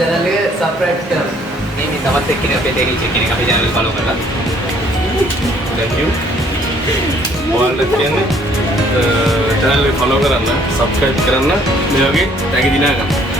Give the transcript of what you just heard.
channel එක subscribe කරන්න. මේ තවත් එක්කෙනෙක් අපේ තේරිච්ච කෙනෙක් අපේ channel එක follow කරලා. Thank you. ඔයාලට කියන්නේ channel එක follow කරන්න, subscribe කරන්න මේ වගේ tag දිනා ගන්න.